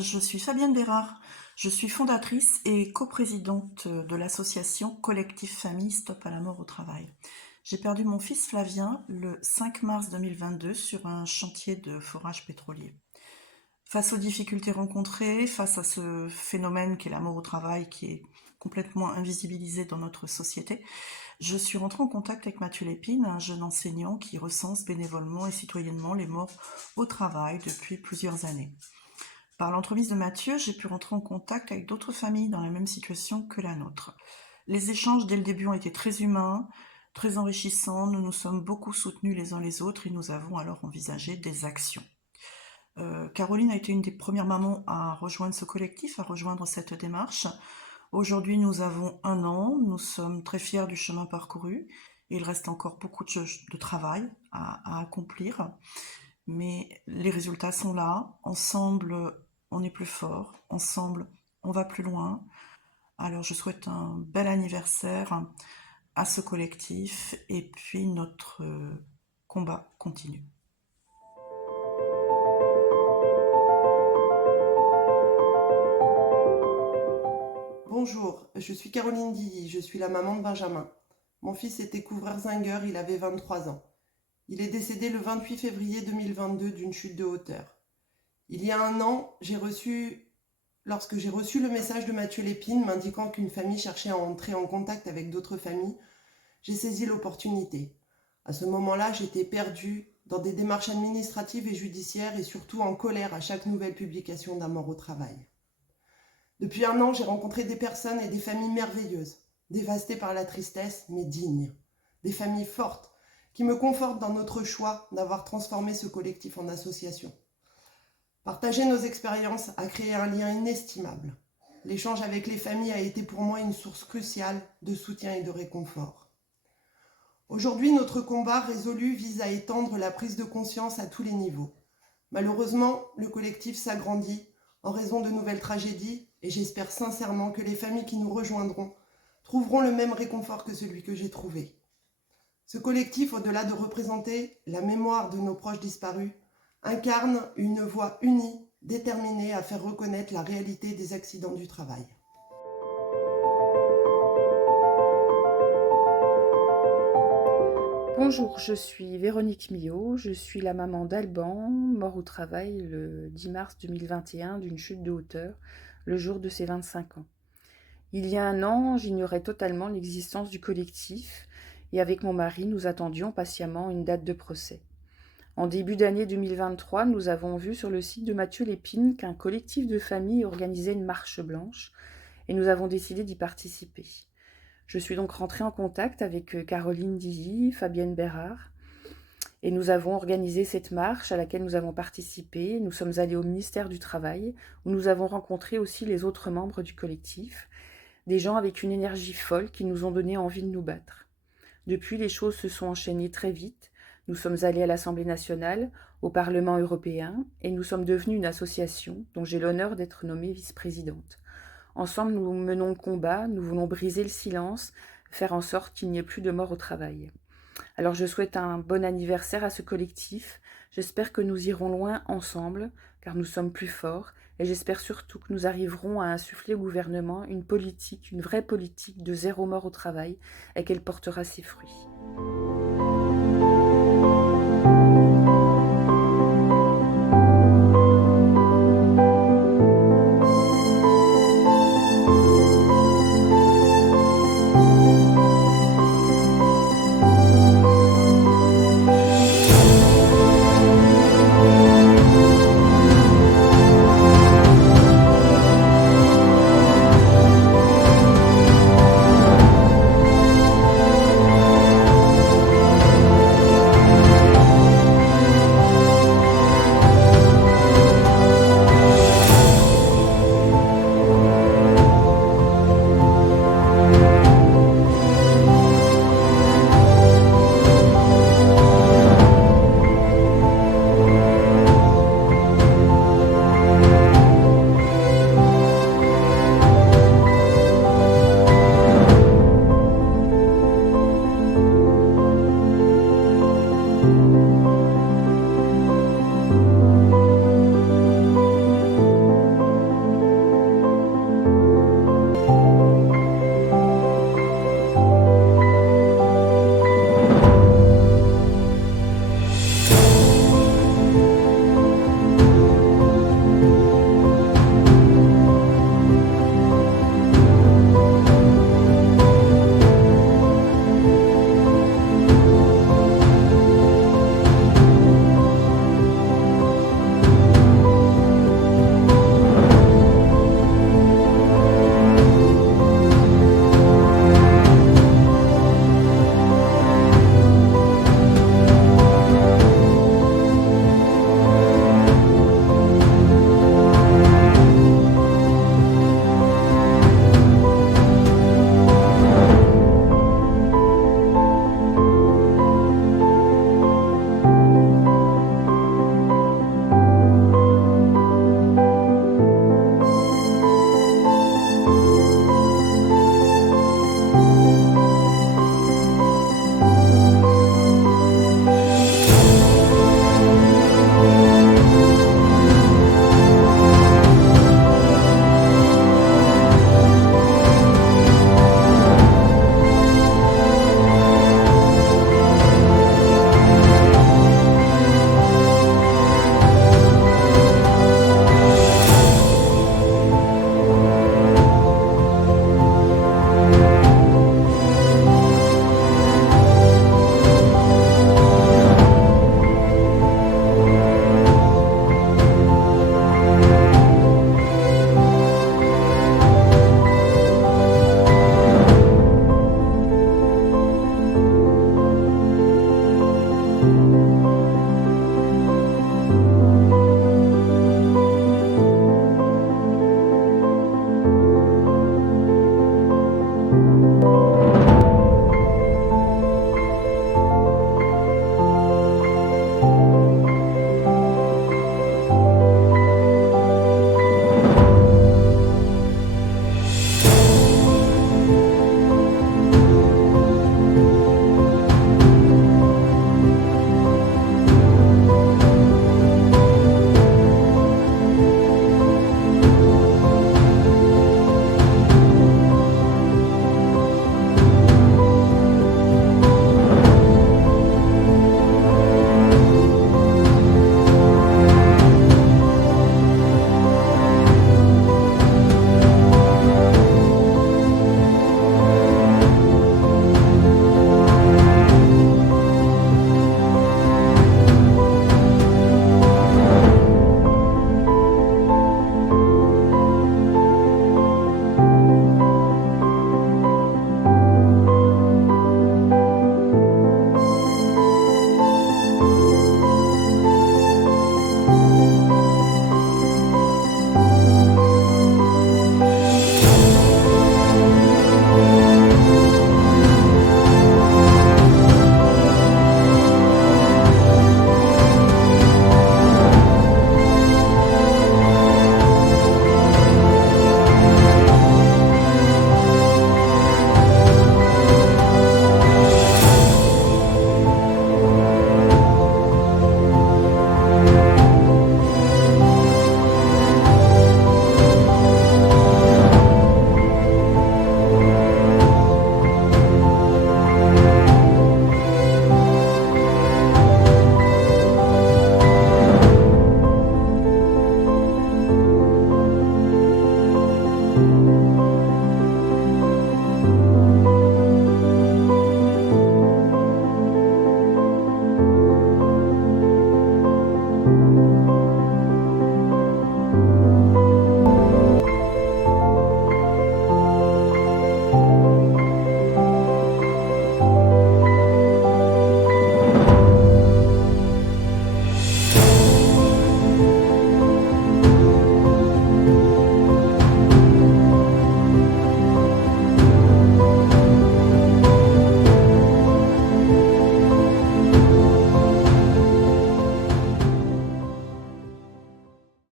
Je suis Fabienne Bérard. Je suis fondatrice et coprésidente de l'association Collectif Famille Stop à la mort au travail. J'ai perdu mon fils Flavien le 5 mars 2022 sur un chantier de forage pétrolier. Face aux difficultés rencontrées, face à ce phénomène qu'est la mort au travail qui est complètement invisibilisé dans notre société, je suis rentrée en contact avec Mathieu Lépine, un jeune enseignant qui recense bénévolement et citoyennement les morts au travail depuis plusieurs années. Par l'entremise de Mathieu, j'ai pu rentrer en contact avec d'autres familles dans la même situation que la nôtre. Les échanges dès le début ont été très humains, très enrichissants, nous nous sommes beaucoup soutenus les uns les autres et nous avons alors envisagé des actions. Caroline a été une des premières mamans à rejoindre ce collectif, à rejoindre cette démarche. Aujourd'hui, nous avons 1 an, nous sommes très fiers du chemin parcouru. Il reste encore beaucoup de travail à accomplir, mais les résultats sont là. Ensemble, on est plus fort. Ensemble, on va plus loin. Alors, je souhaite un bel anniversaire à ce collectif et puis notre combat continue. Bonjour, je suis Caroline Dilly, je suis la maman de Benjamin. Mon fils était couvreur-zingueur, il avait 23 ans. Il est décédé le 28 février 2022 d'une chute de hauteur. Il y a 1 an, lorsque j'ai reçu le message de Mathieu Lépine m'indiquant qu'une famille cherchait à entrer en contact avec d'autres familles, j'ai saisi l'opportunité. À ce moment-là, j'étais perdue dans des démarches administratives et judiciaires et surtout en colère à chaque nouvelle publication d'un mort au travail. Depuis 1 an, j'ai rencontré des personnes et des familles merveilleuses, dévastées par la tristesse, mais dignes. Des familles fortes, qui me confortent dans notre choix d'avoir transformé ce collectif en association. Partager nos expériences a créé un lien inestimable. L'échange avec les familles a été pour moi une source cruciale de soutien et de réconfort. Aujourd'hui, notre combat résolu vise à étendre la prise de conscience à tous les niveaux. Malheureusement, le collectif s'agrandit en raison de nouvelles tragédies et j'espère sincèrement que les familles qui nous rejoindront trouveront le même réconfort que celui que j'ai trouvé. Ce collectif, au-delà de représenter la mémoire de nos proches disparus, incarne une voix unie, déterminée à faire reconnaître la réalité des accidents du travail. Bonjour, je suis Véronique Millot, je suis la maman d'Alban, mort au travail le 10 mars 2021 d'une chute de hauteur, le jour de ses 25 ans. Il y a 1 an, j'ignorais totalement l'existence du collectif et avec mon mari, nous attendions patiemment une date de procès. En début d'année 2023, nous avons vu sur le site de Mathieu Lépine qu'un collectif de familles organisait une marche blanche et nous avons décidé d'y participer. Je suis donc rentrée en contact avec Caroline Dilly, Fabienne Bérard, et nous avons organisé cette marche à laquelle nous avons participé. Nous sommes allés au ministère du Travail, où nous avons rencontré aussi les autres membres du collectif, des gens avec une énergie folle qui nous ont donné envie de nous battre. Depuis, les choses se sont enchaînées très vite. Nous sommes allés à l'Assemblée nationale, au Parlement européen, et nous sommes devenus une association dont j'ai l'honneur d'être nommée vice-présidente. Ensemble, nous menons le combat, nous voulons briser le silence, faire en sorte qu'il n'y ait plus de mort au travail. Alors je souhaite un bon anniversaire à ce collectif. J'espère que nous irons loin ensemble, car nous sommes plus forts, et j'espère surtout que nous arriverons à insuffler au gouvernement une politique, une vraie politique de zéro mort au travail, et qu'elle portera ses fruits.